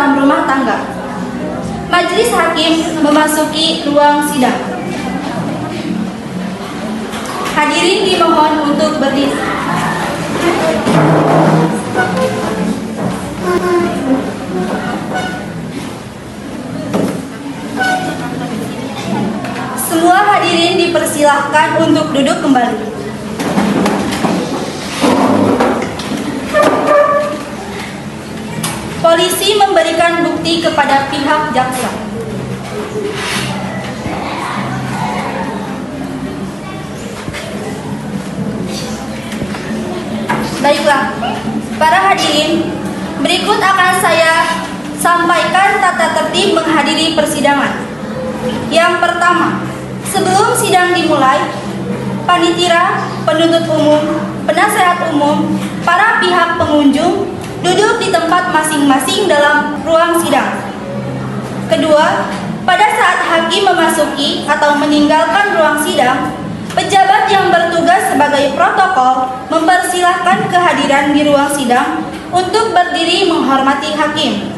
dalam rumah tangga. Majelis hakim memasuki ruang sidang. Hadirin dimohon untuk berdiri. Semua hadirin dipersilahkan untuk duduk kembali. Polisi memberikan bukti kepada pihak jaksa. Baiklah, para hadirin, berikut akan saya sampaikan tata tertib menghadiri persidangan. Yang pertama, sebelum sidang dimulai, panitia, penuntut umum, penasehat umum, para pihak pengunjung duduk di tempat masing-masing dalam ruang sidang. Kedua, pada saat hakim memasuki atau meninggalkan ruang sidang, pejabat yang bertugas sebagai protokol mempersilahkan kehadiran di ruang sidang untuk berdiri menghormati hakim.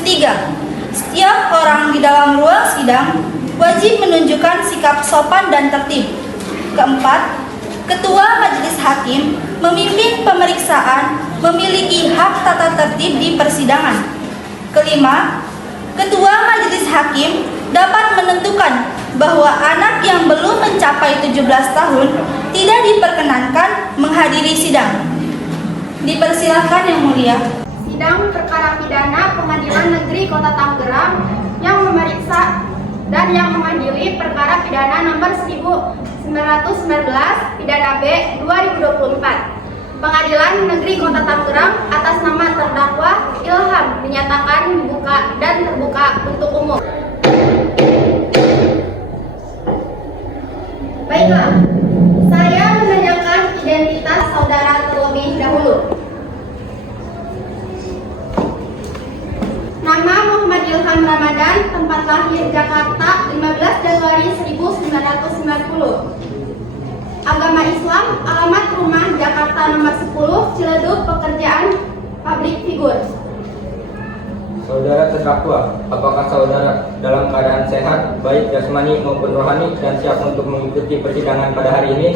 Ketiga, setiap orang di dalam ruang sidang wajib menunjukkan sikap sopan dan tertib. Keempat, ketua majelis hakim memimpin pemeriksaan memiliki hak tata tertib di persidangan. Kelima, ketua majelis hakim dapat menentukan bahwa anak yang belum mencapai 17 tahun tidak diperkenankan menghadiri sidang. Dipersilakan Yang Mulia. Sidang perkara pidana Pengadilan Negeri Kota Tangerang yang memeriksa dan yang mengadili perkara pidana nomor 1919 pidana B 2024. Pengadilan Negeri Kota Tangerang atas nama terdakwa Ilham dinyatakan dibuka dan terbuka untuk umum. Baiklah, saya menanyakan identitas saudara terlebih dahulu. Nama Muhammad Ilham Ramadan, tempat lahir Jakarta 15 Januari 1990. Agama Islam, alamat rumah Jakarta nomor 10, Ciledug, pekerjaan pabrik figur. Saudara terdakwa, apakah saudara dalam keadaan sehat, baik jasmani maupun rohani, dan siap untuk mengikuti persidangan pada hari ini?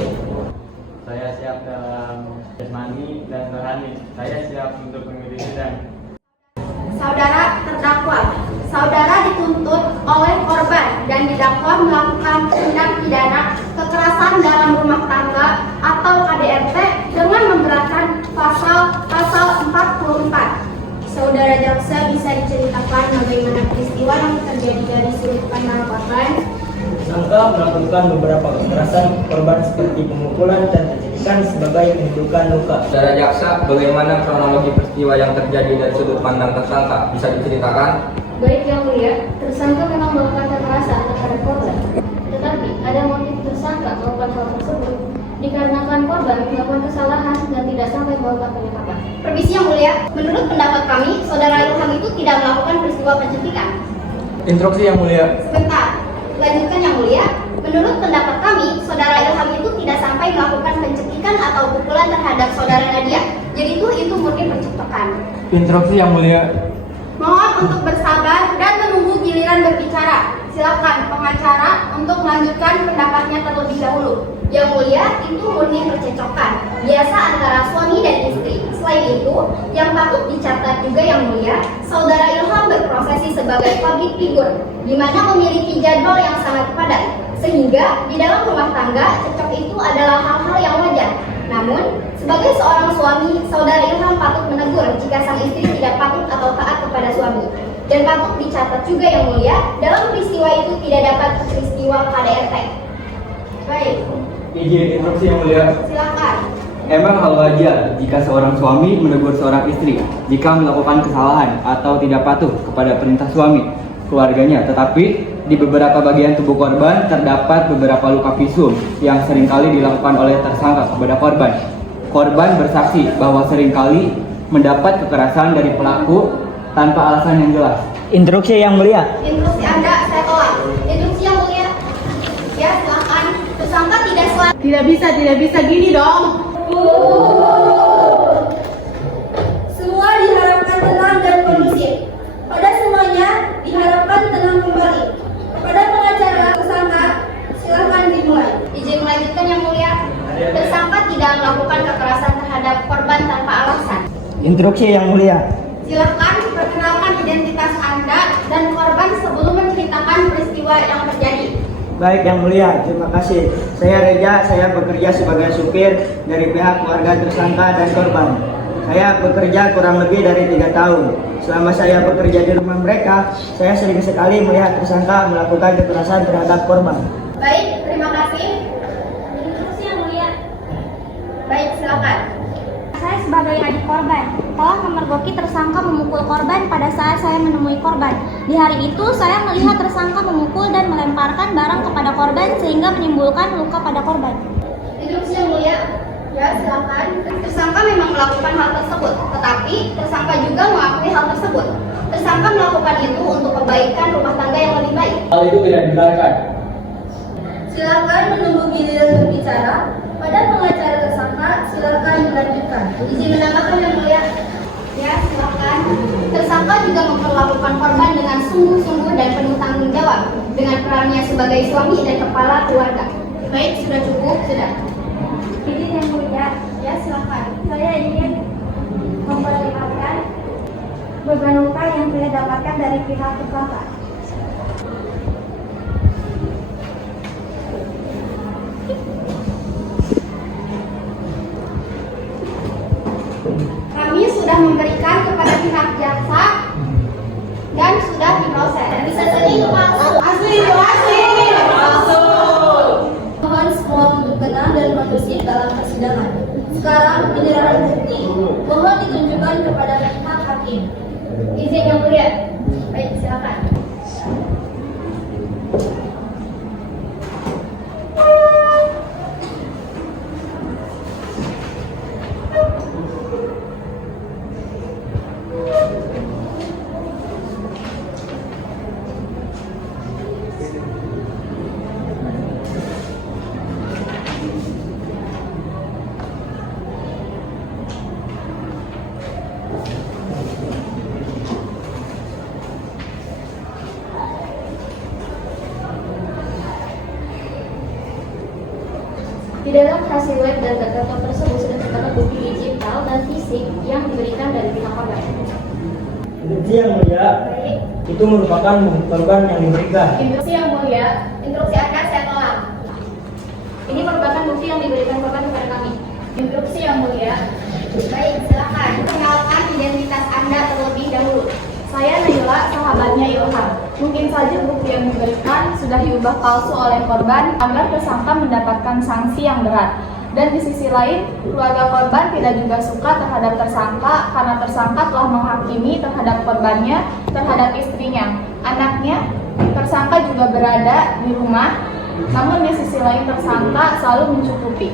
Saya siap dalam jasmani dan rohani. Saya siap untuk mengikuti sidang. Saudara terdakwa, saudara dituntut oleh korban dan didakwa melakukan tindak pidana kekerasan dalam rumah tangga atau KDRT dengan memberatkan pasal 44. Saudara jaksa bisa diceritakan bagaimana peristiwa yang terjadi dari sudut pandang korban? Tersangka melakukan beberapa kekerasan korban seperti pemukulan dan penculikan sebagai menimbulkan luka. Saudara jaksa, bagaimana kronologi peristiwa yang terjadi dari sudut pandang tersangka? Bisa diceritakan? Baik Yang Mulia, tersangka memang melakukan kekerasan terhadap korban. Tetapi ada motif tersangka melakukan hal tersebut dikarenakan korban melakukan kesalahan dan tidak sampai melakukan penyekapan. Permisi Yang Mulia, menurut pendapat kami, saudara Ilham itu tidak melakukan peristiwa penculikan. Instruksi Yang Mulia. Sebentar, lanjutkan Yang Mulia. Menurut pendapat kami, saudara Ilham itu tidak sampai melakukan pencekikan atau pukulan terhadap saudara Nadia. Jadi itu murni pencekokan. Instruksi Yang Mulia. Mohon untuk bersabar dan menunggu giliran berbicara. Silakan pengacara untuk melanjutkan pendapatnya terlebih dahulu. Yang Mulia, itu murni percecokan, biasa antara suami dan istri. Selain itu, yang patut dicatat juga Yang Mulia, saudara Ilham berprofesi sebagai public figure, di mana memiliki jadwal yang sangat padat, sehingga di dalam rumah tangga cocok itu adalah hal-hal yang wajar. Namun, sebagai seorang suami, saudara Ilham patut menegur jika sang istri tidak patut atau taat kepada suami. Dan patut dicatat juga Yang Mulia, dalam peristiwa itu tidak dapat peristiwa KDRT. Baik. Izin instruksi Yang Mulia. Silakan. Emang hal wajar jika seorang suami menegur seorang istri jika melakukan kesalahan atau tidak patuh kepada perintah suami, keluarganya. Tetapi di beberapa bagian tubuh korban terdapat beberapa luka visum yang seringkali dilakukan oleh tersangka kepada korban. Korban bersaksi bahwa seringkali mendapat kekerasan dari pelaku tanpa alasan yang jelas. Instruksi Yang Mulia. Instruksi Anda saya tolak. Instruksi Yang Mulia. Ya, silakan. Tersangka tidak selalu. Tidak bisa gini dong. Semua diharapkan tenang dan kondusif. Pada Instruksi Yang Mulia. Silakan perkenalkan identitas Anda dan korban sebelum menceritakan peristiwa yang terjadi. Baik Yang Mulia, terima kasih. Saya Reja, saya bekerja sebagai supir dari pihak keluarga tersangka dan korban. Saya bekerja kurang lebih dari 3 tahun. Selama saya bekerja di rumah mereka, saya sering sekali melihat tersangka melakukan kekerasan terhadap korban. Baik, terima kasih. Instruksi Yang Mulia. Baik, silakan. Saya sebagai adik korban telah memergoki tersangka memukul korban pada saat saya menemui korban. Di hari itu saya melihat tersangka memukul dan melemparkan barang kepada korban sehingga menimbulkan luka pada korban. Instruksi Yang Mulia. Ya, silakan. Tersangka memang melakukan hal tersebut, tetapi tersangka juga mengakui hal tersebut. Tersangka melakukan itu untuk kebaikan rumah tangga yang lebih baik. Hal itu tidak dibenarkan. Silakan menunggu giliran berbicara. Pada pengacara tersangka, silakan dilanjutkan. Izin menambahkan Yang Mulia. Ya, silakan. Tersangka juga memperlakukan korban dengan sungguh-sungguh dan penuh tanggung jawab dengan perannya sebagai suami dan kepala keluarga. Baik, sudah cukup, sudah. Izin Yang Mulia, Ya, silakan. saya ingin memperlihatkan beban luka yang saya dapatkan dari pihak tersangka. Kami sudah memberikan kepada pihak jaksa dan sudah diproses. Bisa jadi itu palsu. Asli itu asli. Palsu. Mohon semua untuk tenang dan kondusif dalam persidangan. Sekarang penyerahan bukti mohon ditunjukkan kepada pihak hakim. Izin Yang Mulia. Baik, silakan. Di dalam hasil web dan data tersebut sudah terdapat bukti digital dan fisik yang diberikan dari pihak korban. Instruksi Yang Mulia. Itu merupakan bukti korban yang diberikan. Instruksi Yang Mulia. Instruksi Anda saya tolak. Ini merupakan bukti yang diberikan korban kepada kami. Instruksi Yang Mulia. Baik, silakan. Kenalkan identitas Anda terlebih dahulu. Saya Naila, sahabatnya Ilham. Mungkin saja bukti yang diberikan sudah diubah palsu oleh korban agar tersangka mendapatkan sanksi yang berat. Dan di sisi lain, keluarga korban tidak juga suka terhadap tersangka karena tersangka telah menghakimi terhadap korbannya, terhadap istrinya, anaknya. Tersangka juga berada di rumah, namun di sisi lain tersangka selalu mencukupi.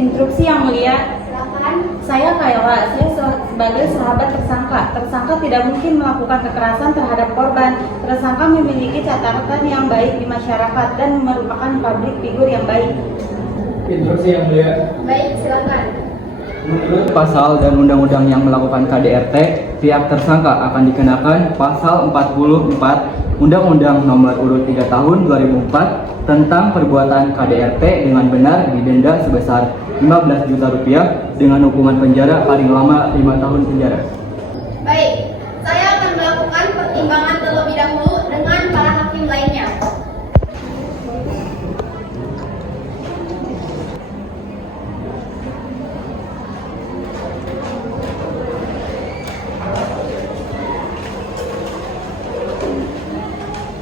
Instruksi Yang Mulia. Silakan. Saya Kayla, saya sebagai sahabat tersangka. Tersangka tidak mungkin melakukan kekerasan terhadap korban. Tersangka memiliki catatan yang baik di masyarakat dan merupakan public figure yang baik. Instruksi Yang Mulia. Baik, silakan. Menurut pasal dan undang-undang yang melakukan KDRT, pihak tersangka akan dikenakan pasal 44 Undang-Undang Nomor Urut 3 Tahun 2004 tentang perbuatan KDRT dengan benar didenda sebesar 15 juta rupiah dengan hukuman penjara paling lama 5 tahun penjara. Baik, saya akan melakukan pertimbangan terlebih dahulu dengan para hakim lainnya.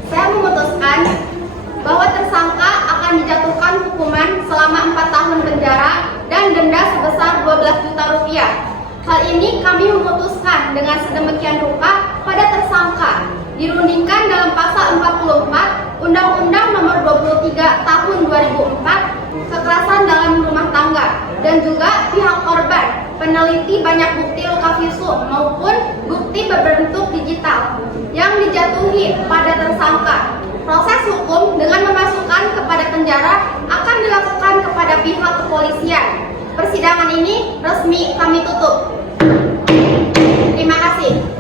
Saya memutuskan bahwa tersangka akan dijatuhkan hukuman selama 4 tahun penjara dan denda sebesar 12 juta rupiah. Hal ini kami memutuskan dengan sedemikian rupa pada tersangka dirundingkan dalam pasal 44 Undang-Undang Nomor 23 Tahun 2004 kekerasan dalam rumah tangga dan juga pihak korban peneliti banyak bukti luka visum maupun bukti berbentuk digital yang dijatuhi pada tersangka. Proses hukum dengan memasukkan kepada penjara akan dilakukan kepada pihak kepolisian. Persidangan ini resmi kami tutup. Terima kasih.